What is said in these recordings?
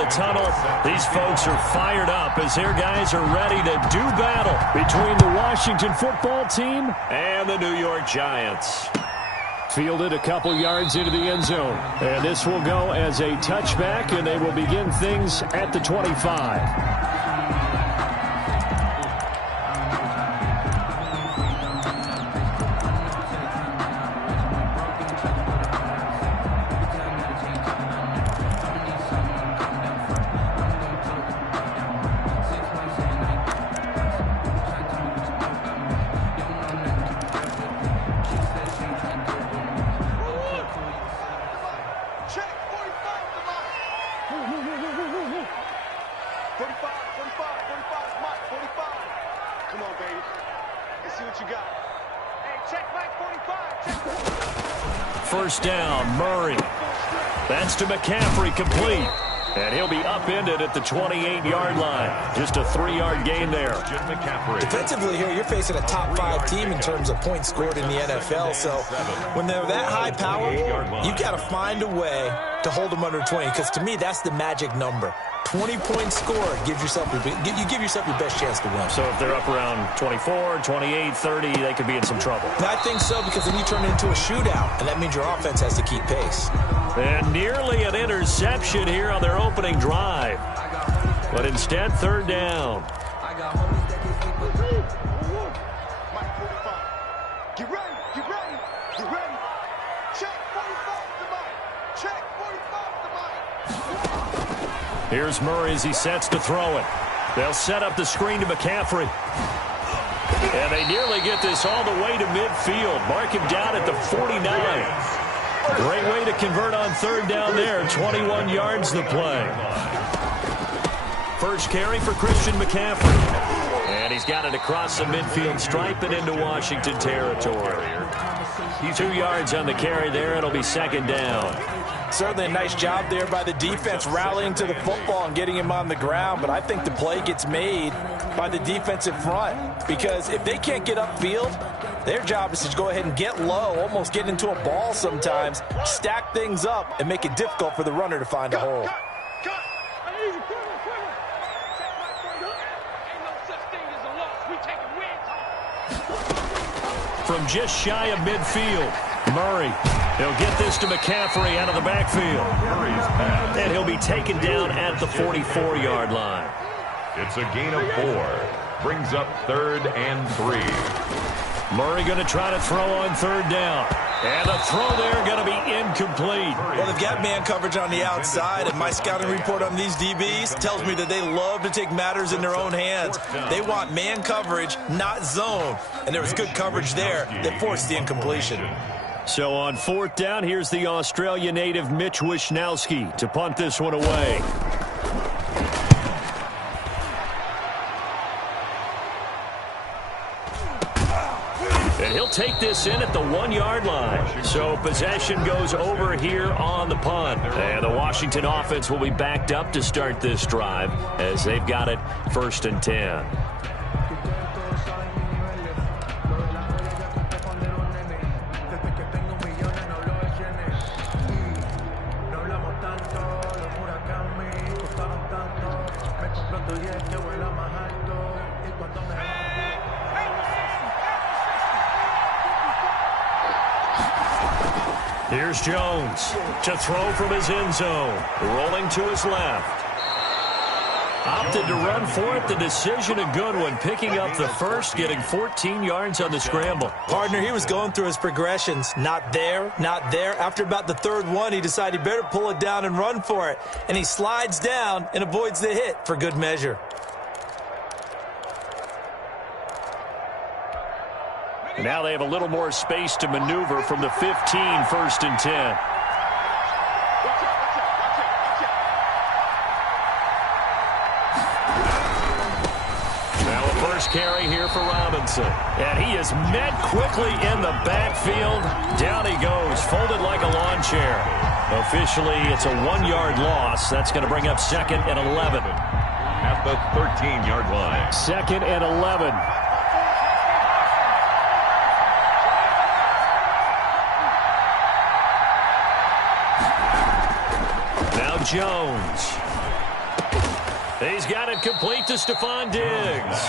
the tunnel. These folks are fired up as their guys are ready to do battle between the Washington football team and the New York Giants. Fielded a couple yards into the end zone. And this will go as a touchback, and they will begin things at the 25. First down, Murray. That's to McCaffrey, complete. And he'll be upended at the 28-yard line. Just a 3-yard gain there. Defensively here, you're facing a top-5 team in terms of points scored in the NFL. So when they're that high power, you got to find a way to hold them under 20. Because to me, that's the magic number. 20 points scored gives yourself you give yourself your best chance to win. So if they're up around 24, 28, 30, they could be in some trouble. I think so, because then you turn it into a shootout, and that means your offense has to keep pace. And nearly an interception here on their opening drive. But instead, third down. Get ready, get ready, get ready. Check 45 to Mike. Check 45 to Mike. Here's Murray as he sets to throw it. They'll set up the screen to McCaffrey. And they nearly get this all the way to midfield. Mark him down at the 49. Great way to convert on third down there. 21 yards the play. First carry for Christian McCaffrey. And he's got it across the midfield stripe and into Washington territory. 2 yards on the carry there. It'll be second down. Certainly a nice job there by the defense rallying to the football and getting him on the ground, but I think the play gets made by the defensive front, because if they can't get upfield, their job is to go ahead and get low, almost get into a ball sometimes, stack things up, and make it difficult for the runner to find a hole. From just shy of midfield, Murray. He'll get this to McCaffrey out of the backfield. And he'll be taken down at the 44-yard line. It's a gain of 4. Brings up 3rd and 3. Murray going to try to throw on third down. And the throw there going to be incomplete. Well, they've got man coverage on the outside, and my scouting report on these DBs tells me that they love to take matters in their own hands. They want man coverage, not zone. And there was good coverage there that forced the incompletion. So on fourth down, here's the Australia native Mitch Wishnowski to punt this one away. And he'll take this in at the 1-yard line. So possession goes over here on the punt. And the Washington offense will be backed up to start this drive as they've got it 1st and 10. Here's Jones to throw from his end zone. Rolling to his left. Opted to run for it. The decision a good one. Picking up the first, getting 14 yards on the scramble. Partner, he was going through his progressions. Not there, not there. After about the 3rd one, he decided he better pull it down and run for it. And he slides down and avoids the hit for good measure. Now they have a little more space to maneuver from the 15, 1st and 10. Now a first carry here for Robinson. And he is met quickly in the backfield. Down he goes, folded like a lawn chair. Officially, it's a 1-yard loss. That's going to bring up 2nd and 11. At the 13-yard line. 2nd and 11. Jones He's got it complete to Stephon Diggs.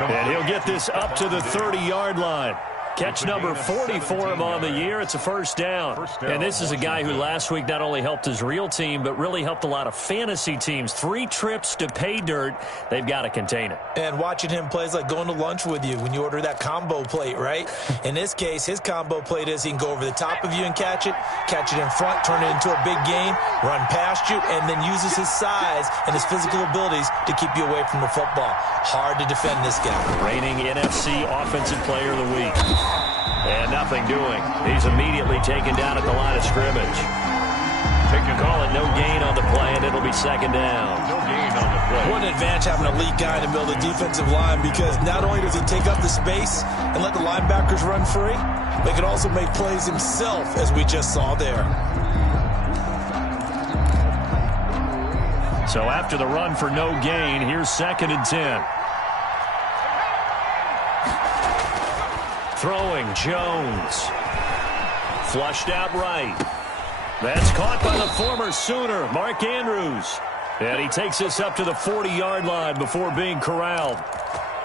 And he'll get this up to the 30-yard line. Catch number 40 for him on the year. It's a first down. And this is a guy who last week not only helped his real team, but really helped a lot of fantasy teams. 3 trips to pay dirt. They've got to contain it. And watching him play is like going to lunch with you when you order that combo plate, right? In this case, his combo plate is he can go over the top of you and catch it in front, turn it into a big gain, run past you, and then uses his size and his physical abilities to keep you away from the football. Hard to defend this guy. Reigning NFC Offensive Player of the Week. And nothing doing. He's immediately taken down at the line of scrimmage. Call it no gain on the play, and it'll be second down. No gain on the play. What an advantage having an elite guy in the middle of the defensive line, because not only does he take up the space and let the linebackers run free, but he can also make plays himself, as we just saw there. So after the run for no gain, here's 2nd and 10. Throwing, Jones. Flushed out right. That's caught by the former Sooner, Mark Andrews. And he takes this up to the 40-yard line before being corralled.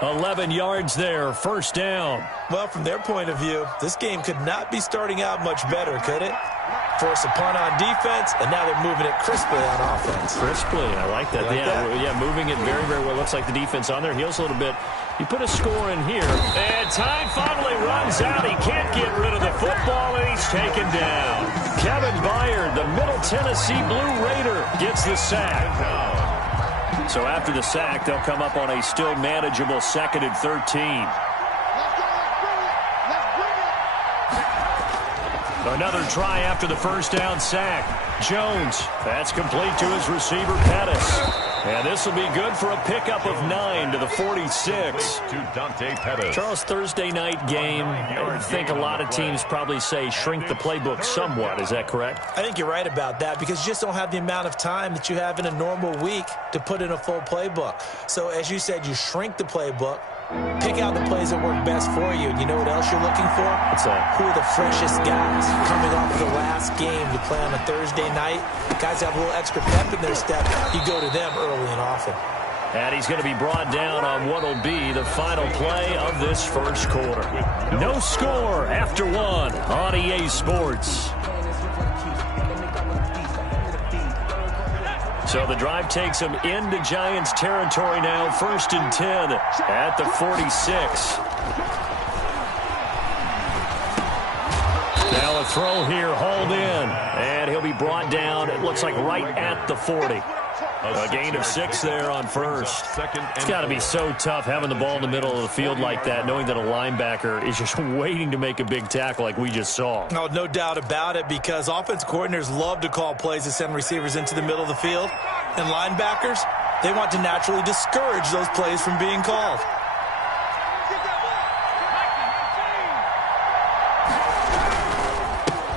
11 yards there, first down. Well, from their point of view, this game could not be starting out much better, could it? Force a punt on defense, and now they're moving it crisply on offense. Crisply, I like that. Yeah, moving it very, very well. Looks like the defense on their heels a little bit. You put a score in here, and time finally runs out. He can't get rid of the football, and he's taken down. Kevin Byard, the Middle Tennessee Blue Raider, gets the sack. So after the sack, they'll come up on a still manageable 2nd and 13. Another try after the first down sack. Jones, that's complete to his receiver, Pettis. And this will be good for a pickup of 9 to the 46. To Dante Pettis. Charles, Thursday night game. I think a lot of teams probably say shrink the playbook somewhat. Is that correct? I think you're right about that, because you just don't have the amount of time that you have in a normal week to put in a full playbook. So as you said, you shrink the playbook. Pick out the plays that work best for you. And you know what else you're looking for? What's that? Who are the freshest guys coming off the last game to play on a Thursday night? Guys have a little extra pep in their step. You go to them early and often. And he's going to be brought down on what will be the final play of this first quarter. No score after 1 on EA Sports. So the drive takes him into Giants territory now. 1st and 10 at the 46. Now a throw here, hauled in. And he'll be brought down, it looks like right at the 40. A gain of 6 there on first. It's got to be so tough having the ball in the middle of the field like that, knowing that a linebacker is just waiting to make a big tackle like we just saw. No, no doubt about it, because offensive coordinators love to call plays to send receivers into the middle of the field. And linebackers, they want to naturally discourage those plays from being called.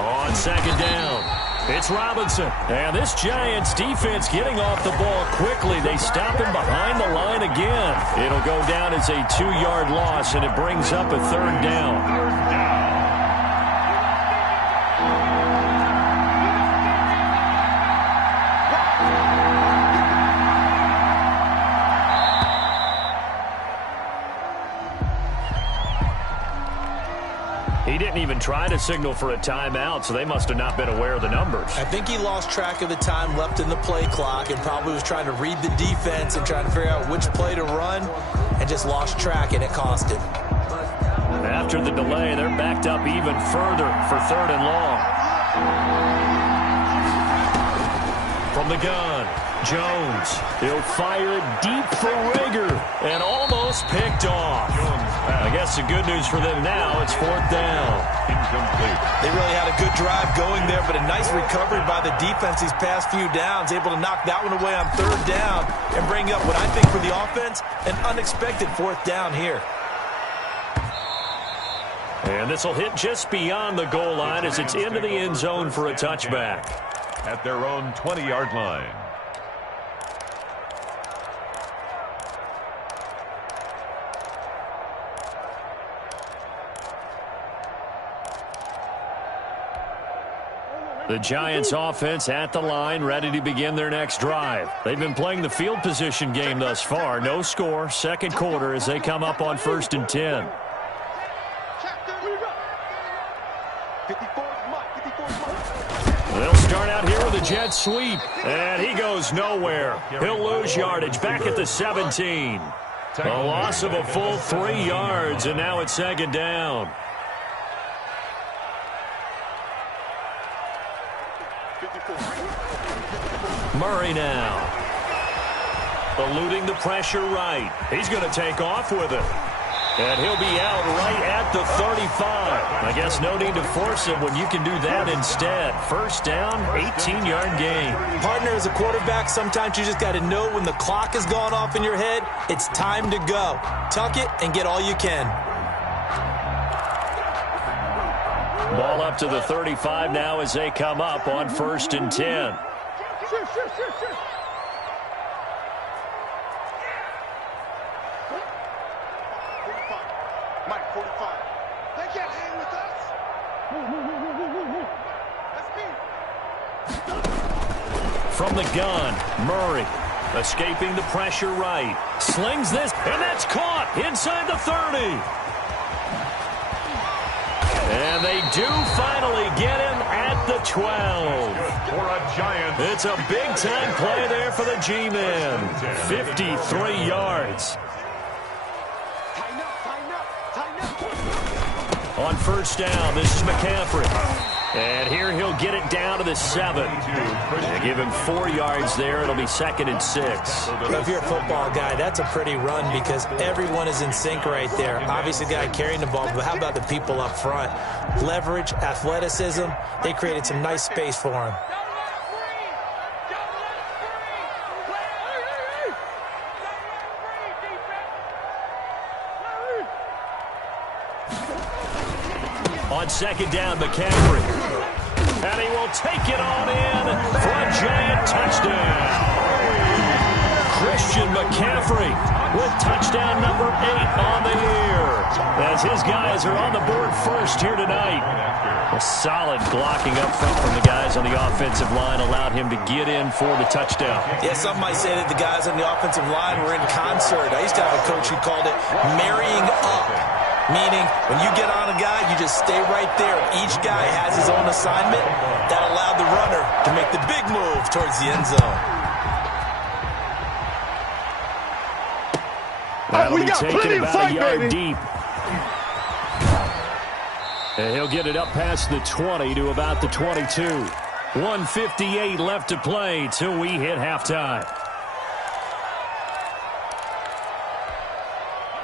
On 2nd down, it's Robinson. And this Giants defense getting off the ball quickly. They stop him behind the line again. It'll go down as a 2-yard loss, and it brings up a 3rd down. He didn't even try to signal for a timeout, so they must have not been aware of the numbers. I think he lost track of the time left in the play clock and probably was trying to read the defense and trying to figure out which play to run, and just lost track, and it cost him. After the delay, they're backed up even further for 3rd and long. From the gun, Jones. He'll fire it deep for Rager and almost picked off. I guess the good news for them now, it's 4th down. Incomplete. They really had a good drive going there, but a nice recovery by the defense these past few downs, able to knock that one away on 3rd down and bring up what I think for the offense, an unexpected 4th down here. And this will hit just beyond the goal line as it's into the end zone for a touchback. At their own 20-yard line. The Giants offense at the line, ready to begin their next drive. They've been playing the field position game thus far. No score, second quarter as they come up on 1st and 10. They'll start out here with a jet sweep, and he goes nowhere. He'll lose yardage back at the 17. A loss of a full 3 yards, and now it's 2nd down. Murray now. Eluding the pressure right. He's going to take off with it. And he'll be out right at the 35. I guess no need to force him when you can do that instead. 1st down, 18-yard gain. Partner, as a quarterback, sometimes you just got to know when the clock has gone off in your head, it's time to go. Tuck it and get all you can. Ball up to the 35 now as they come up on 1st and 10. From the gun, Murray escaping the pressure right. Slings this, and that's caught inside the 30. And they do finally get him at the 12. For a Giants. It's a big-time play there for the G-Men. 53 yards. On 1st down, this is McCaffrey. And here he'll get it down to the 7. They give him 4 yards there. It'll be 2nd and 6. Well, if you're a football guy, that's a pretty run because everyone is in sync right there. Obviously, the guy carrying the ball, but how about the people up front? Leverage, athleticism, they created some nice space for him. On 2nd down, McCaffrey. And he will take it on in for a Giant touchdown. Christian McCaffrey with touchdown number 8 on the year. As his guys are on the board first here tonight. A solid blocking up front from the guys on the offensive line allowed him to get in for the touchdown. Yeah, some might say that the guys on the offensive line were in concert. I used to have a coach who called it marrying up. Meaning, when you get on a guy, you just stay right there. Each guy has his own assignment. That allowed the runner to make the big move towards the end zone. That'll be taken about a yard deep. And he'll get it up past the 20 to about the 22. 1:58 left to play till we hit halftime.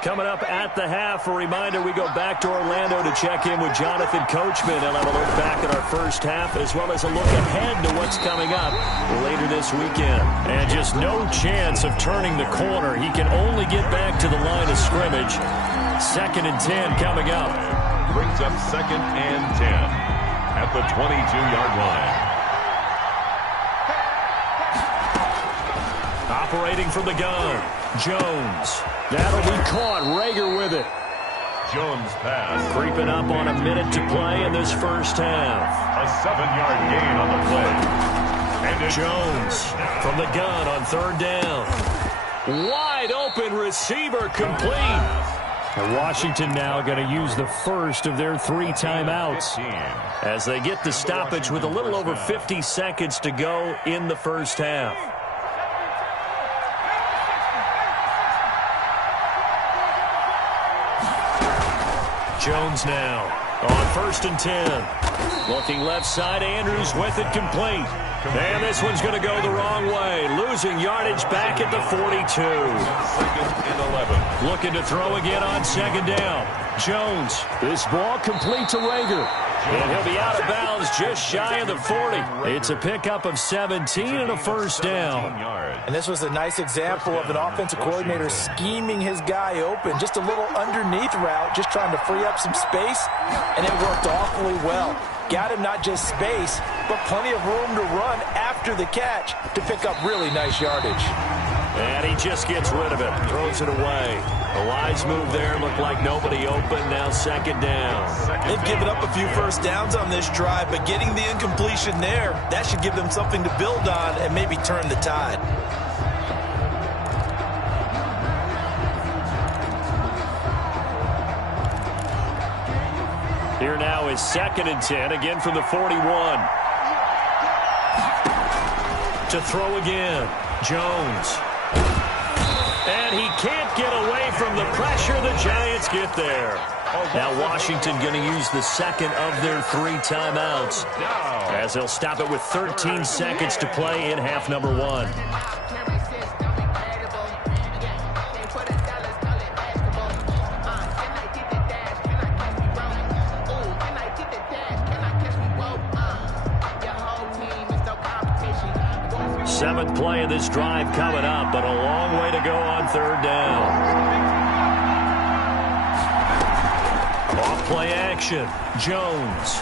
Coming up at the half, a reminder, we go back to Orlando to check in with Jonathan Coachman. He'll have a look back at our first half as well as a look ahead to what's coming up later this weekend. And just no chance of turning the corner. He can only get back to the line of scrimmage. 2nd and 10 coming up. Brings up 2nd and 10 at the 22-yard line. Operating from the gun, Jones. That'll be caught. Rager with it. Jones pass. Creeping up on a minute to play in this first half. A 7-yard gain on the play. And Jones from the gun on 3rd down. Wide open receiver complete. And Washington now going to use the first of their 3 timeouts as they get the stoppage with a little over 50 seconds to go in the first half. Jones now on 1st and 10. Looking left side, Andrews with it complete. And this one's going to go the wrong way. Losing yardage back at the 42. 2nd and 11. Looking to throw again on 2nd down. Jones, this ball complete to Rager. And he'll be out of bounds just shy of the 40. It's a pickup of 17 and a first down. And this was a nice example of an offensive coordinator scheming his guy open. Just a little underneath route, just trying to free up some space. And it worked awfully well. Got him not just space, but plenty of room to run after the catch to pick up really nice yardage. And he just gets rid of it, throws it away. A wise move there, looked like nobody open, now second down. They've given up a few first downs on this drive, but getting the incompletion there, that should give them something to build on and maybe turn the tide. Here now is 2nd and 10, again from the 41. To throw again, Jones. And he can't get away from the pressure. The Giants get there. Now Washington going to use the second of their 3 timeouts, as they'll stop it with 13 seconds to play in half number 1. Seventh play of this drive coming up, but a long way to go on 3rd down. Off play action. Jones.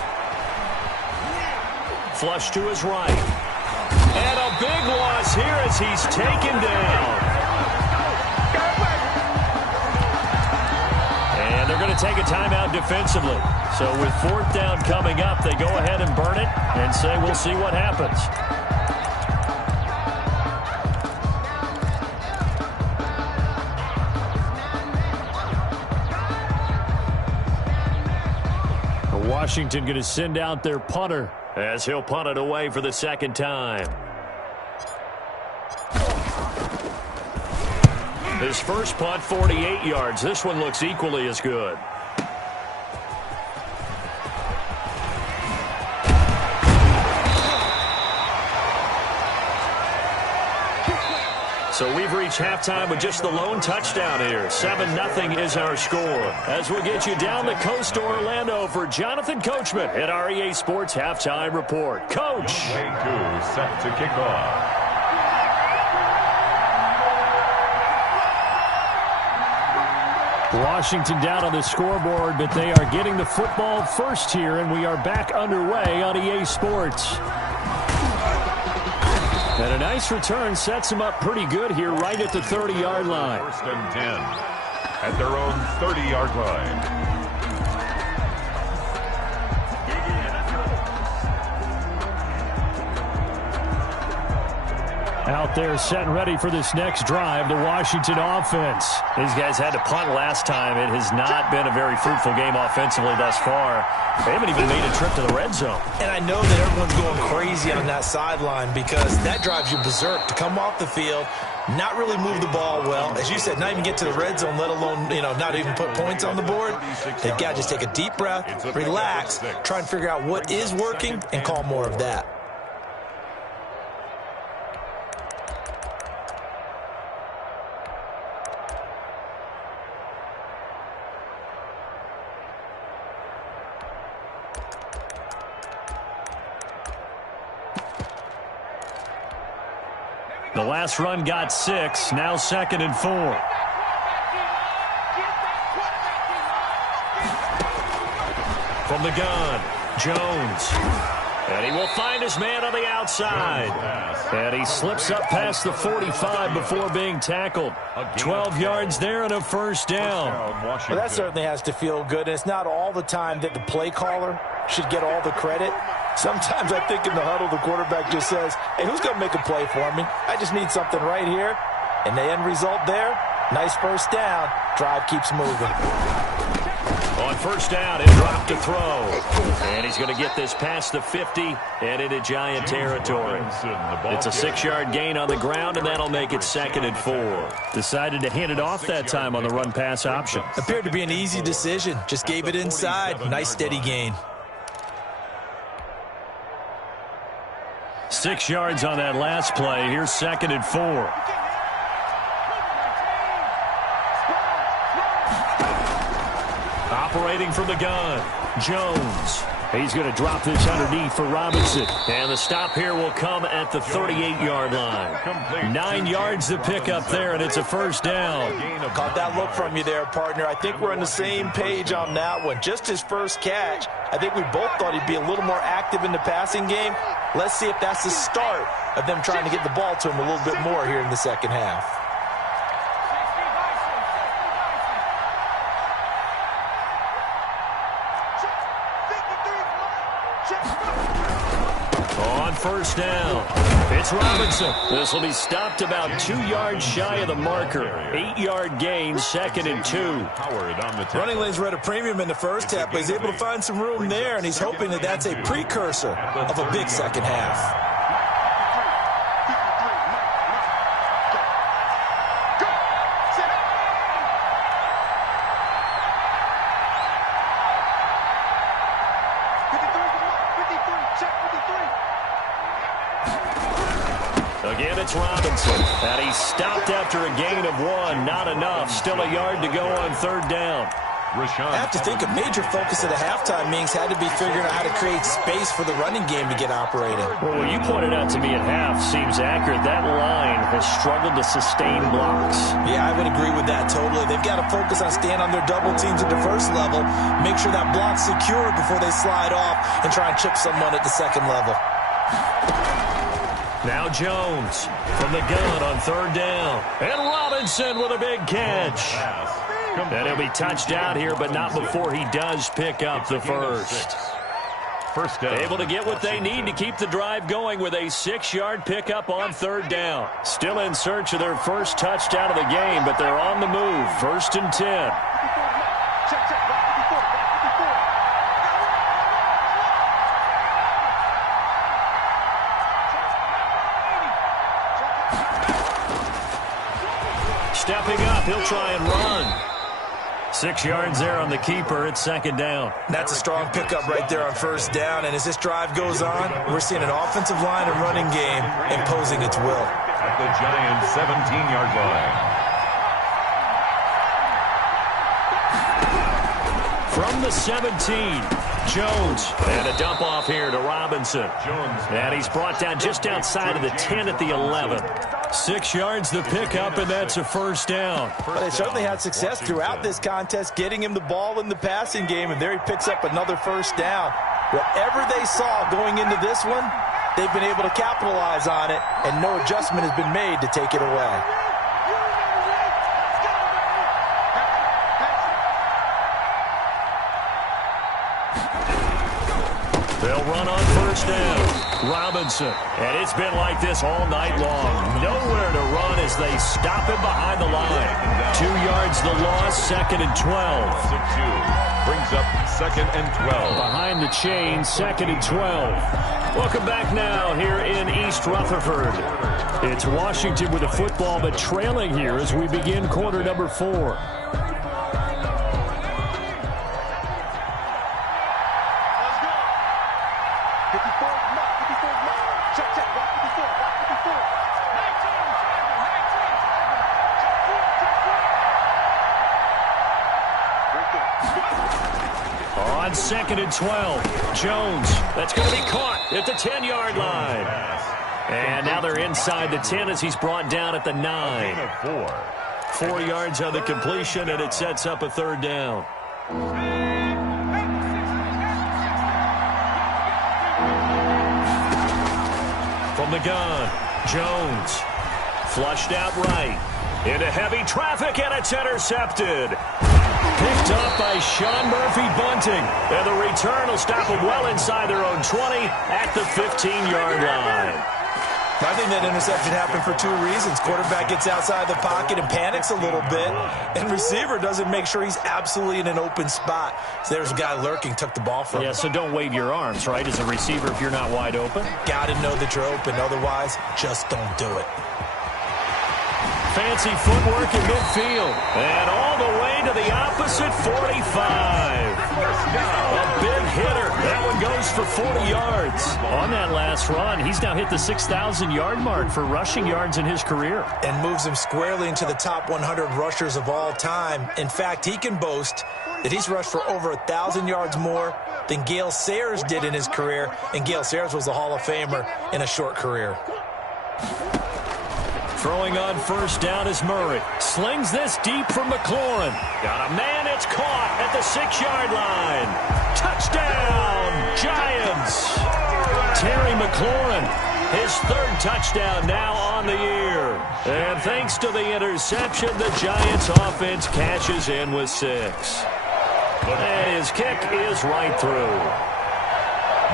Flush to his right. And a big loss here as he's taken down. And they're going to take a timeout defensively. So with 4th down coming up, they go ahead and burn it and say we'll see what happens. Washington going to send out their punter as he'll punt it away for the 2nd time. His first punt, 48 yards. This one looks equally as good. So we've reached halftime with just the lone touchdown here. 7-0 is our score. As we'll get you down the coast to Orlando for Jonathan Coachman at our EA Sports Halftime Report. Coach. Play 2 set to kick off. Washington down on the scoreboard, but they are getting the football first here, and we are back underway on EA Sports. And a nice return sets them up pretty good here right at the 30-yard line. 1st and 10 at their own 30-yard line. Out there set and ready for this next drive, the Washington offense. These guys had to punt last time. It has not been a very fruitful game offensively thus far. They haven't even made a trip to the red zone. And I know that everyone's going crazy on that sideline because that drives you berserk to come off the field, not really move the ball well. As you said, not even get to the red zone, let alone, not even put points on the board. They've got to just take a deep breath, relax, try and figure out what is working and call more of that. The last run got 6, now 2nd and 4. From the gun, Jones. And he will find his man on the outside. And he slips up past the 45 before being tackled. 12 yards there and a 1st down. Well, that certainly has to feel good. And it's not all the time that the play caller should get all the credit. Sometimes I think in the huddle, the quarterback just says, hey, who's going to make a play for me? I just need something right here. And the end result there, nice 1st down. Drive keeps moving. On 1st down, he'll drop to throw. And he's going to get this past the 50 and into Giant territory. It's a 6-yard gain on the ground, and that'll make it 2nd and 4. Decided to hand it off that time on the run-pass option. Appeared to be an easy decision. Just gave it inside. Nice, steady gain. 6 yards on that last play. Here's 2nd and 4. Operating from the gun, Jones. He's going to drop this underneath for Robinson. And the stop here will come at the 38-yard line. 9 yards to pick up there, and it's a first down. Caught that look from you there, partner. I think we're on the same page on that one. Just his first catch. I think we both thought he'd be a little more active in the passing game. Let's see if that's the start of them trying to get the ball to him a little bit more here in the second half. On first down, it's Robinson. This will be stopped about 2 yards shy of the marker. 8-yard gain, 2nd and 2. Running lanes were at a premium in the first half, but he's able to find some room there, and he's hoping that that's a precursor of a big second half. Again, it's Robinson. And he stopped after a gain of 1. Not enough. Still a yard to go on third down. I have to think a major focus of the halftime meetings had to be figuring out how to create space for the running game to get operating. Well, what you pointed out to me at half seems accurate. That line has struggled to sustain blocks. Yeah, I would agree with that totally. They've got to focus on staying on their double teams at the first level, make sure that block's secure before they slide off and try and chip someone at the second level. Now Jones from the gun on third down. And Robinson with a big catch. And he'll be touched out here, but not before he does pick up the first. First down. Able to get what they need to keep the drive going with a 6-yard pickup on third down. Still in search of their first touchdown of the game, but they're on the move. 1st and 10. Stepping up, he'll try and run. 6 yards there on the keeper. It's 2nd down. That's a strong pickup right there on first down. And as this drive goes on, we're seeing an offensive line and running game imposing its will. At the Giants' 17-yard line. From the 17, Jones. And a dump off here to Robinson. And he's brought down just outside of the 10 at the 11. 6 yards to pick up, and that's a first down. Well, they certainly had success throughout this contest, getting him the ball in the passing game, and there he picks up another first down. Whatever they saw going into this one, they've been able to capitalize on it, and no adjustment has been made to take it away. They'll run on first down. Robinson. And it's been like this all night long. Nowhere to run as they stop him behind the line. 2 yards the loss, 2nd and 12. 6-2 brings up 2nd and 12. Behind the chain, 2nd and 12. Welcome back now here in East Rutherford. It's Washington with the football, but trailing here as we begin quarter number 4. On 2nd and 12, Jones. That's going to be caught at the 10-yard line. And now they're inside the 10 as he's brought down at the 9. 4 yards on the completion, and it sets up a third down. From the gun, Jones. Flushed out right. Into heavy traffic, and it's intercepted. Picked up by Sean Murphy-Bunting. And the return will stop them well inside their own 20 at the 15-yard line. I think that interception happened for 2 reasons. Quarterback gets outside the pocket and panics a little bit, and receiver doesn't make sure he's absolutely in an open spot. So there's a guy lurking, took the ball from him. Yeah, so don't wave your arms, right, as a receiver if you're not wide open. Got to know that you're open. Otherwise, just don't do it. Fancy footwork in midfield. And all the way to the opposite 45. A big hitter. That one goes for 40 yards. On that last run, he's now hit the 6,000-yard mark for rushing yards in his career. And moves him squarely into the top 100 rushers of all time. In fact, he can boast that he's rushed for over 1,000 yards more than Gale Sayers did in his career, and Gale Sayers was a Hall of Famer in a short career. Throwing on first down is Murray. Slings this deep from McLaurin. Got a man, it's caught at the 6-yard line. Touchdown, Giants. Terry McLaurin, his 3rd touchdown now on the year. And thanks to the interception, the Giants offense cashes in with 6. And his kick is right through.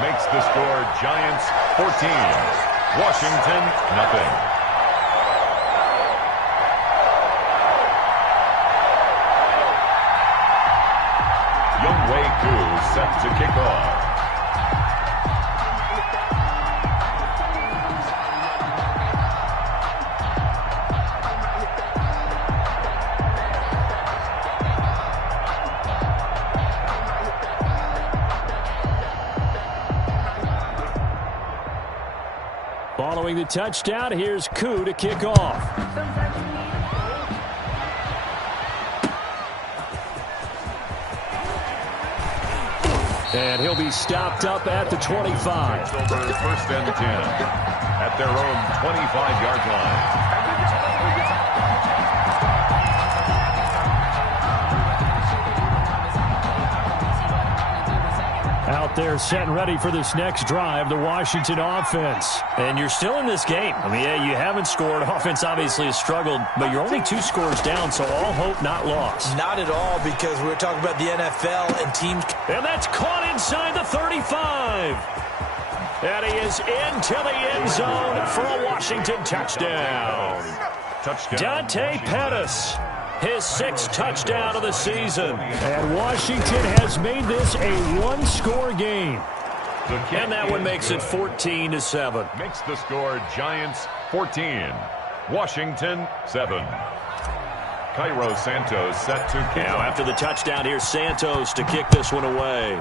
Makes the score Giants 14, Washington nothing. Set to kick off. Following the touchdown, here's Koo to kick off. And he'll be stopped up at the 25. First and 10 at their own 25-yard line. Out there set and ready for this next drive, the Washington offense. And you're still in this game. I mean, yeah, you haven't scored. Offense obviously has struggled, but you're only 2 scores down, so all hope not lost. Not at all, because we were talking about the NFL and teams. And that's caught inside the 35. And he is into the end zone for a Washington touchdown. Dante Pettis, his 6th touchdown of the season. And Washington has made this a 1-score game. And that one makes it 14-7. Makes the score Giants 14, Washington 7. Cairo Santos set to kick now off. After the touchdown, here's Santos to kick this one away.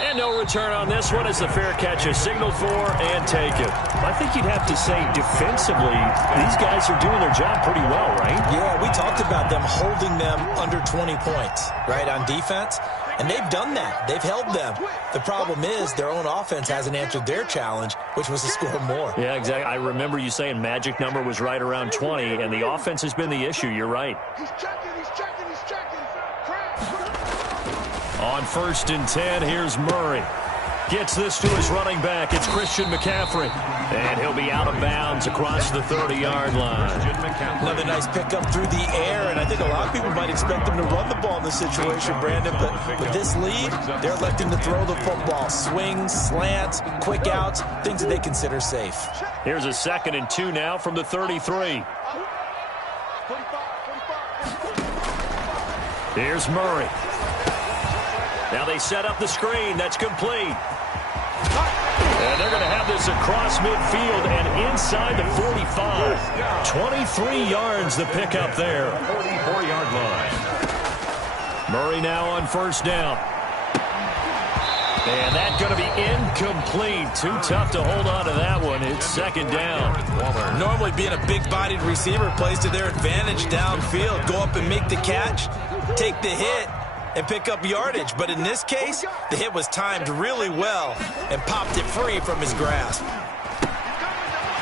And no return on this one as the fair catch is signaled for and taken. I think you'd have to say defensively, these guys are doing their job pretty well, right? Yeah, we talked about them holding them under 20 points, right, on defense. And they've done that. They've held them. The problem is their own offense hasn't answered their challenge, which was to score more. Yeah, exactly. I remember you saying magic number was right around 20, and the offense has been the issue. You're right. He's checking, he's checking, he's checking. On 1st and 10, here's Murray. Gets this to his running back. It's Christian McCaffrey. And he'll be out of bounds across the 30-yard line. Another nice pickup through the air, and I think a lot of people might expect them to run the ball in this situation, Brandon. But with this lead, they're electing to throw the football. Swings, slants, quick outs, things that they consider safe. Here's a 2nd and 2 now from the 33. Here's Murray. Now they set up the screen. That's complete. And they're going to have this across midfield and inside the 45. 23 yards the pickup there. 44-yard line. Murray now on 1st down. And that's going to be incomplete. Too tough to hold on to that one. It's 2nd down. Normally being a big-bodied receiver plays to their advantage downfield. Go up and make the catch, take the hit, and pick up yardage. But in this case, the hit was timed really well and popped it free from his grasp.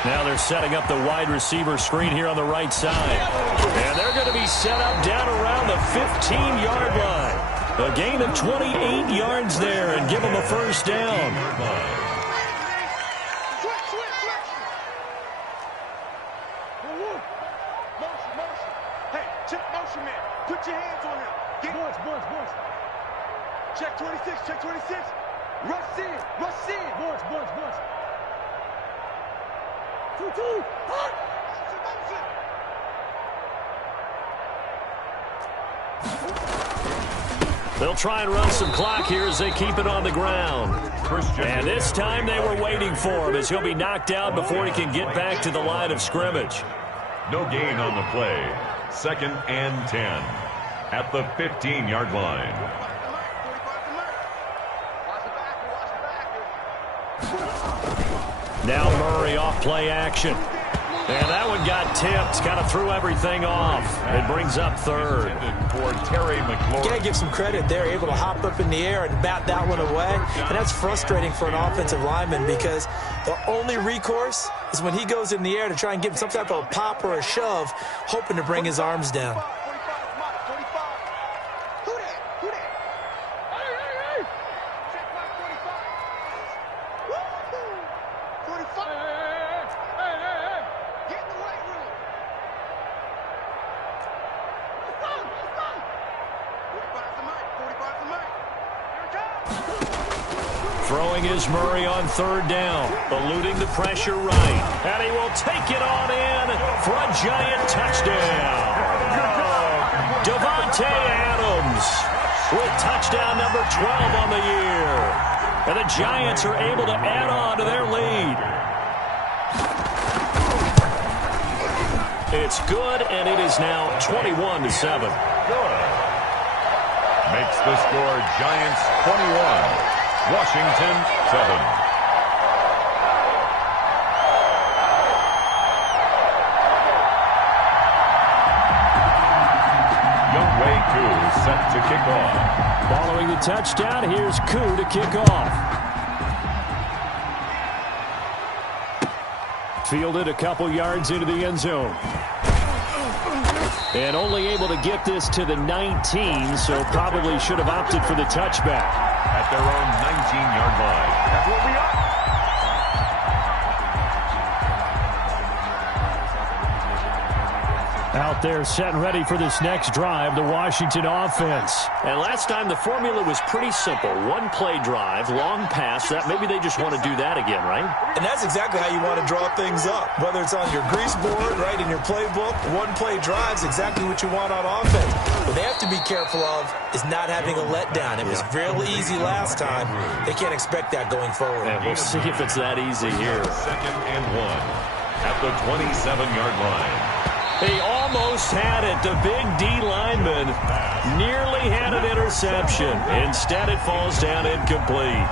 Now they're setting up the wide receiver screen here on the right side. And they're going to be set up down around the 15-yard line. A gain of 28 yards there and give them a 1st down. Motion. Hey, check motion, man. Put your hands on him. Get boards. Check 26. Rush in. Boards. 2-2. They'll try and run some clock here as they keep it on the ground. And this time they were waiting for him as he'll be knocked out before he can get back to the line of scrimmage. No gain on the play. 2nd and 10 at the 15-yard line. Now Murray off play action. And that one got tipped, kind of threw everything off. It brings up third. For Terry McLaurin. Got to give some credit. They're able to hop up in the air and bat that one away. And that's frustrating for an offensive lineman because the only recourse is when he goes in the air to try and get some type of a pop or a shove, hoping to bring his arms down. Throwing is Murray on third down, eluding the pressure right. And he will take it on in for a Giant touchdown. Davante Adams with touchdown number 12 on the year. And the Giants are able to add on to their lead. It's good, and it is now 21-7. Good. Makes the score Giants 21. Washington 7. Younghoe Koo set to kick off. Following the touchdown, here's Koo to kick off. Fielded a couple yards into the end zone. And only able to get this to the 19, so probably should have opted for the touchback. At their own 19-yard line. That's what we are. Out there set and ready for this next drive, the Washington offense. And last time the formula was pretty simple. One play drive, long pass. That maybe they just want to do that again, right? And that's exactly how you want to draw things up. Whether it's on your grease board, right, in your playbook, one play drive is exactly what you want on offense. What they have to be careful of is not having a letdown. It was real easy last time. They can't expect that going forward. And we'll see if it's that easy here. 2nd and 1 at the 27-yard line. He almost had it. The big D lineman nearly had an interception. Instead, it falls down incomplete.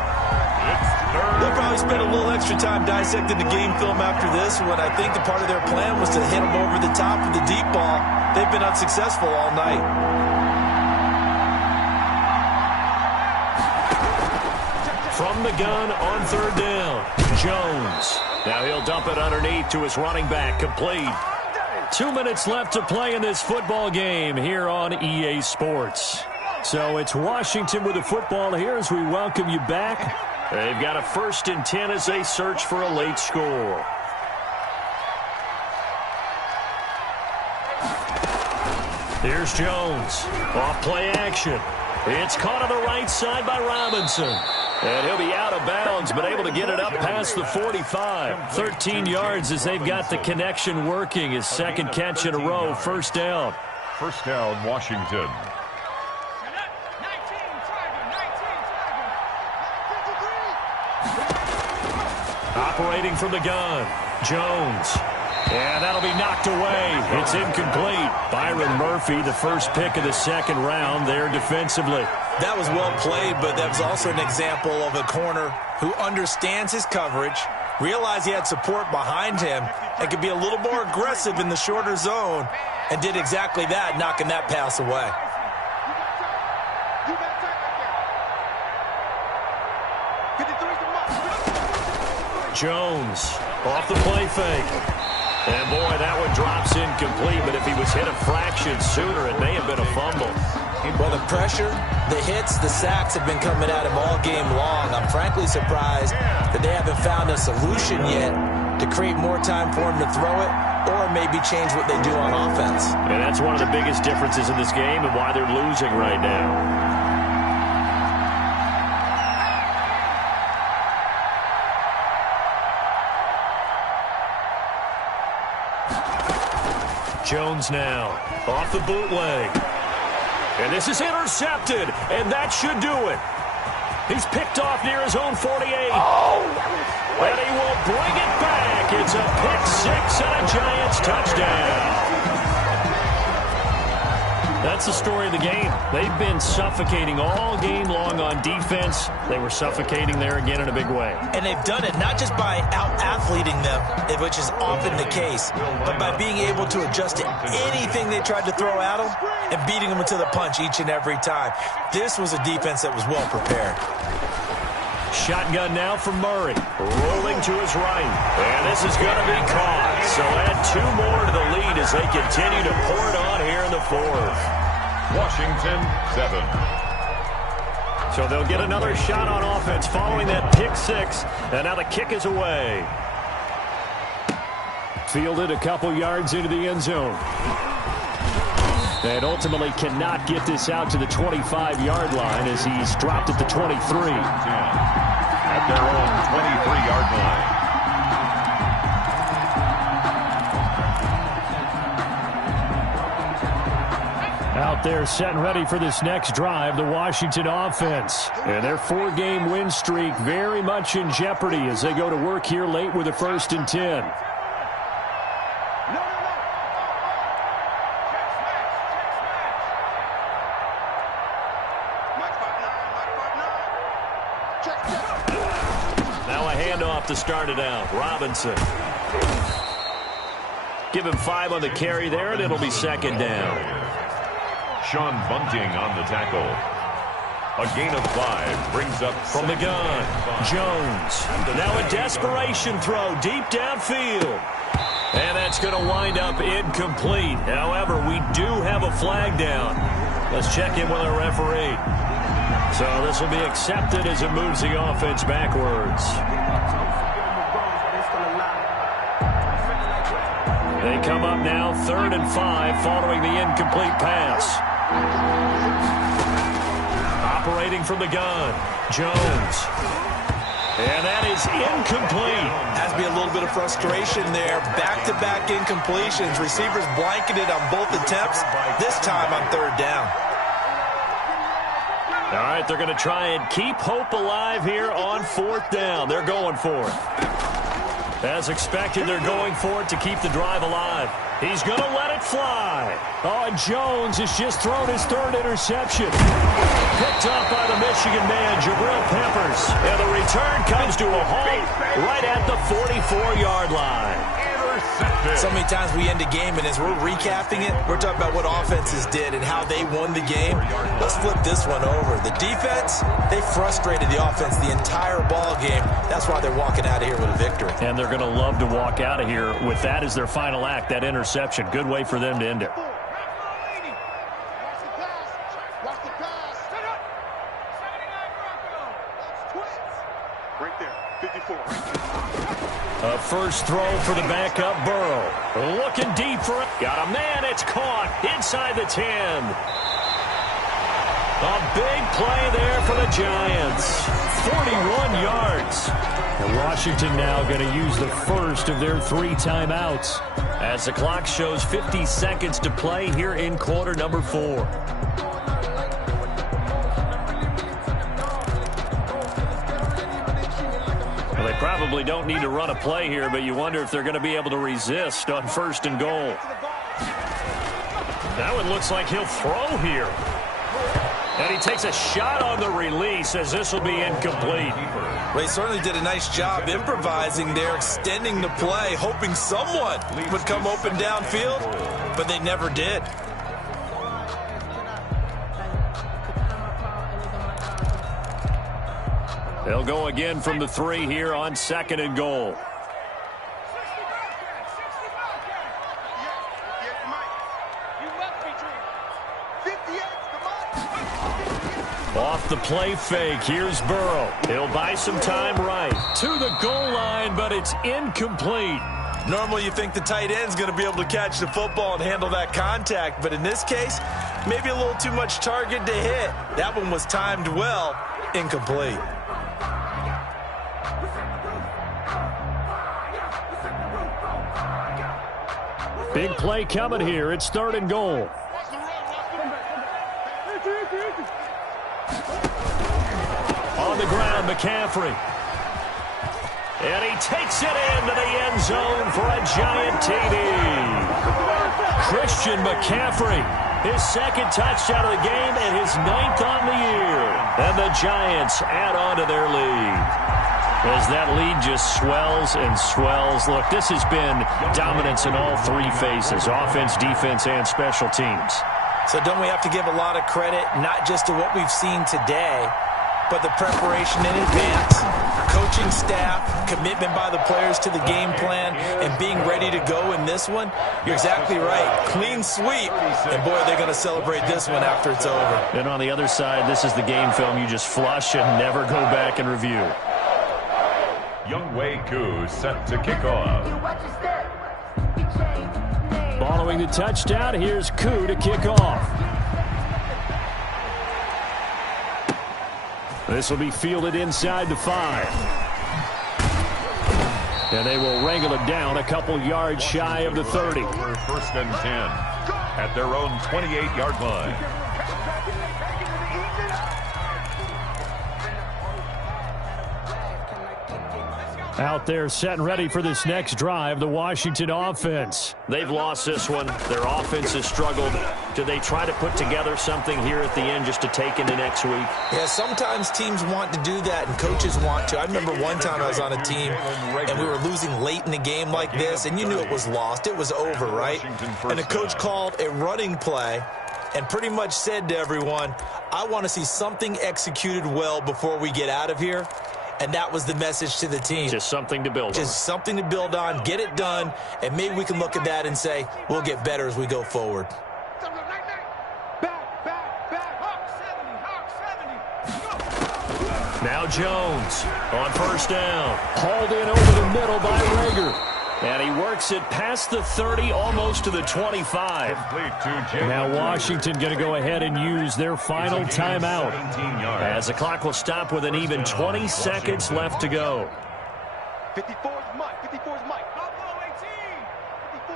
They'll probably spend a little extra time dissecting the game film after this when I think the part of their plan was to hit them over the top of the deep ball. They've been unsuccessful all night. From the gun on third down, Jones. Now he'll dump it underneath to his running back, complete. 2 minutes left to play in this football game here on EA Sports. So it's Washington with the football here as we welcome you back. They've got a 1st and 10 as they search for a late score. Here's Jones. Off play action. It's caught on the right side by Robinson. And he'll be out of bounds, but able to get it up past the 45. 13 yards as they've got the connection working. His second catch in a row, 1st down. 1st down, Washington. Operating from the gun, Jones. And that'll be knocked away. It's incomplete. Byron Murphy, the first pick of the 2nd round there defensively. That was well played, but that was also an example of a corner who understands his coverage, realized he had support behind him, and could be a little more aggressive in the shorter zone, and did exactly that, knocking that pass away. Jones off the play fake. And, boy, that one drops incomplete, but if he was hit a fraction sooner, it may have been a fumble. Well, the pressure, the hits, the sacks have been coming at him all game long. I'm frankly surprised that they haven't found a solution yet to create more time for him to throw it or maybe change what they do on offense. And that's one of the biggest differences in this game and why they're losing right now. Jones now off the bootleg. And this is intercepted, and that should do it. He's picked off near his own 48. And he will bring it back. It's a pick six and a Giants touchdown. That's the story of the game. They've been suffocating all game long on defense. They were suffocating there again in a big way. And they've done it not just by out-athleting them, which is often the case, but by being able to adjust to anything they tried to throw at them and beating them into the punch each and every time. This was a defense that was well prepared. Shotgun now from Murray. Rolling to his right. And this is going to be caught. So add 2 more to the lead as they continue to pour it on here in the 4th. Washington, 7. So they'll get another shot on offense following that pick 6. And now the kick is away. Fielded a couple yards into the end zone. And ultimately cannot get this out to the 25-yard line as he's dropped at the 23. At their own 23-yard line. Out there set and ready for this next drive, the Washington offense. And their 4-game win streak very much in jeopardy as they go to work here late with a 1st and 10. To start it out. Robinson. Give him 5 on the carry there, and it'll be 2nd down. Sean Bunting on the tackle. A gain of 5 brings up from the gun. Jones. Now a desperation throw deep downfield. And that's going to wind up incomplete. However, we do have a flag down. Let's check in with our referee. So this will be accepted as it moves the offense backwards. They come up now 3rd and 5 following the incomplete pass. Operating from the gun. Jones. And that is incomplete. Has to be a little bit of frustration there. Back-to-back incompletions. Receivers blanketed on both attempts. This time on 3rd down. All right, they're going to try and keep hope alive here on 4th down. They're going for it. As expected, they're going for it to keep the drive alive. He's going to let it fly. Oh, and Jones has just thrown his 3rd interception. Picked up by the Michigan man, Jabril Peppers. And the return comes to a halt right at the 44-yard line. So many times we end a game, and as we're recapping it, we're talking about what offenses did and how they won the game. Let's flip this one over. The defense, they frustrated the offense the entire ball game. That's why they're walking out of here with a victory. And they're going to love to walk out of here with that as their final act, that interception. Good way for them to end it. Right there, 54. A first throw for the backup Burrow. Looking deep for it. Got a man. It's caught inside the 10. A big play there for the Giants. 41 yards. And Washington now going to use the first of their 3 timeouts as the clock shows 50 seconds to play here in quarter number 4. They probably don't need to run a play here, but you wonder if they're going to be able to resist on 1st and goal. That one looks like he'll throw here. And he takes a shot on the release as this will be incomplete. Well, he certainly did a nice job improvising there, extending the play, hoping someone would come open downfield, but they never did. They'll go again from the 3 here on 2nd and goal. Off the play fake, here's Burrow. He'll buy some time right to the goal line, but it's incomplete. Normally you think the tight end's going to be able to catch the football and handle that contact, but in this case, maybe a little too much target to hit. That one was timed well, incomplete. Big play coming here. It's 3rd and goal. On the ground, McCaffrey. And he takes it into the end zone for a giant TD. Christian McCaffrey His second touchdown of the game and his 9th on the year. And the Giants add on to their lead. As that lead just swells and swells. Look, this has been dominance in all three phases, offense, defense, and special teams. So don't we have to give a lot of credit, not just to what we've seen today, but the preparation in advance, coaching staff, commitment by the players to the game plan, and being ready to go in this one? You're exactly right. Clean sweep. And, boy, they're going to celebrate this one after it's over. And on the other side, this is the game film you just flush and never go back and review. Younghoe Koo set to kick off. Following the touchdown, here's Koo to kick off. This will be fielded inside the 5. And they will wrangle it down a couple yards shy of the 30. First and 10 at their own 28-yard line. Out there set and ready for this next drive, the Washington offense. They've lost this one. Their offense has struggled. Do they try to put together something here at the end just to take into next week? Yeah, sometimes teams want to do that and coaches want to. I remember one time I was on a team and we were losing late in a game like this, and you knew it was lost. It was over, right? And the coach called a running play and pretty much said to everyone, I want to see something executed well before we get out of here. And that was the message to the team. Just something to build on. Just something to build on, get it done, and maybe we can look at that and say, we'll get better as we go forward. Now Jones on first down. Hauled in over the middle by Rager. And he works it past the 30, almost to the 25. Now Washington going to go ahead and use their final timeout, as the clock will stop with an even 20 seconds left to go. 54 is Mike. 54 is Mike. Buffalo 18. 54.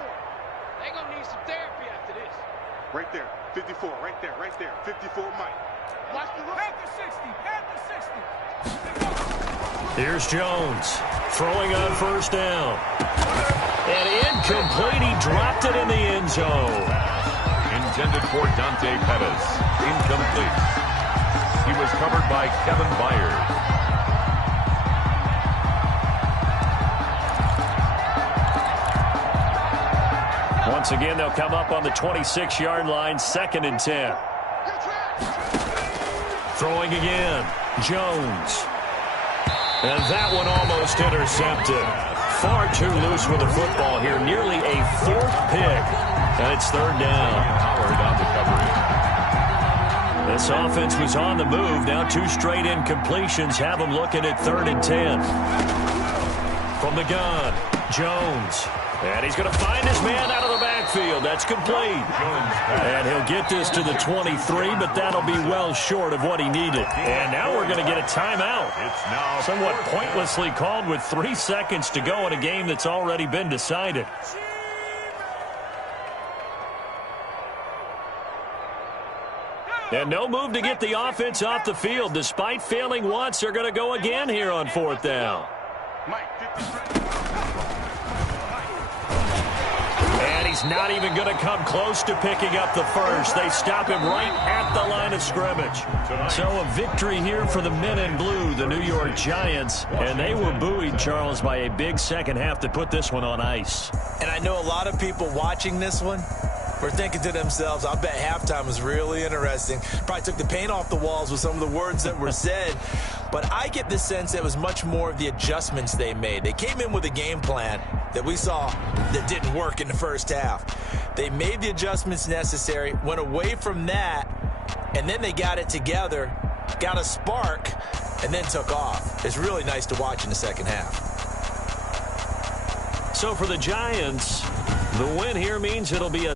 They're going to need some therapy after this. Right there. 54. Right there. Right there. 54 Mike. Watch the look. Panther 60. Panther 60. Here's Jones throwing on first down. And incomplete. He dropped it in the end zone. Intended for Dante Pettis. Incomplete. He was covered by Kevin Byard. Once again, they'll come up on the 26-yard line, 2nd and 10. Throwing again. Jones. And that one almost intercepted. Far too loose with the football here. Nearly a 4th pick. And it's 3rd down. Howard on the coverage. This offense was on the move. Now 2 straight incompletions have them looking at 3rd and 10. From the gun, Jones. And he's going to find his man out of the backfield. That's complete. And he'll get this to the 23, but that'll be well short of what he needed. And now we're going to get a timeout. Somewhat pointlessly called with 3 seconds to go in a game that's already been decided. And no move to get the offense off the field. Despite failing once, they're going to go again here on 4th down. And he's not even going to come close to picking up the first. They stop him right at the line of scrimmage. So a victory here for the men in blue, the New York Giants. And they were buoyed, Charles, by a big second half to put this one on ice. And I know a lot of people watching this one were thinking to themselves, I bet halftime was really interesting. Probably took the paint off the walls with some of the words that were said. But I get the sense that it was much more of the adjustments they made. They came in with a game plan that we saw that didn't work in the first half. They made the adjustments necessary, went away from that, and then they got it together, got a spark, and then took off. It's really nice to watch in the second half. So for the Giants, the win here means it'll be a